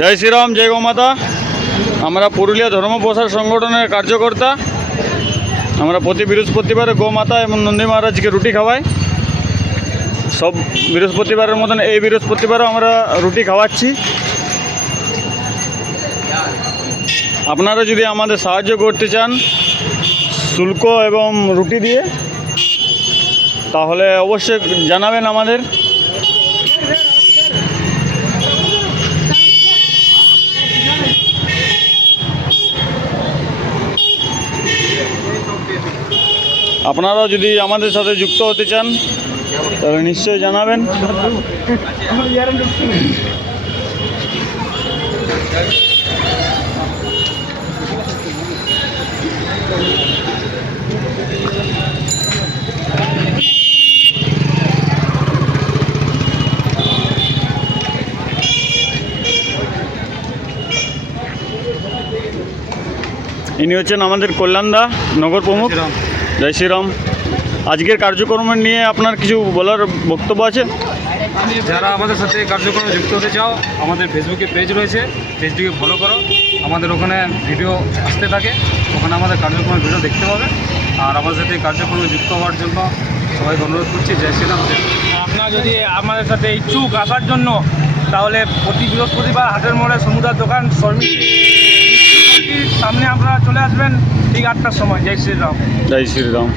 জয় শ্রীরাম, জয় গোমাতা। আমরা পুরুলিয়া ধর্ম প্রসার সংগঠনের কার্যকর্তা। আমরা প্রতি বৃহস্পতিবারে গোমাতা এবং নন্দী মহারাজকে রুটি খাওয়াই। সব বৃহস্পতিবারের মতন এই বৃহস্পতিবারও আমরা রুটি খাওয়াচ্ছি। আপনারা যদি আমাদের সাহায্য করতে চান শুল্ক এবং রুটি দিয়ে, তাহলে অবশ্যই জানাবেন আমাদের। আপনারাও যদি আমাদের সাথে যুক্ত হতে চান তাহলে নিশ্চয়ই জানাবেন। ইনি হচ্ছেন আমাদের কল্যাণদা, নগর প্রমুখ। জয় শ্রীরাম। আজকের কার্যক্রম নিয়ে আপনার কিছু বলার বক্তব্য আছে? যারা আমাদের সাথে কার্যক্রমে যুক্ত হতে চাও, আমাদের ফেসবুকে পেজ রয়েছে, পেজটিকে ফলো করো। আমাদের ওখানে ভিডিও আসতে থাকে, ওখানে আমাদের কার্যক্রমের ভিডিও দেখতে পাবে। আর আমাদের সাথে কার্যক্রমে যুক্ত হওয়ার জন্য সবাইকে অনুরোধ করছি। জয় শ্রীরাম। আপনারা যদি আমাদের সাথে ইচ্ছুক আসার জন্য, তাহলে প্রতি বৃহস্পতিবার হাটের মোড়ে সমুদ্র দোকান সামনে আপনারা চলে আসবেন ঠিক 8টার সময়। জয় শ্রীরাম। জয় শ্রীরাম।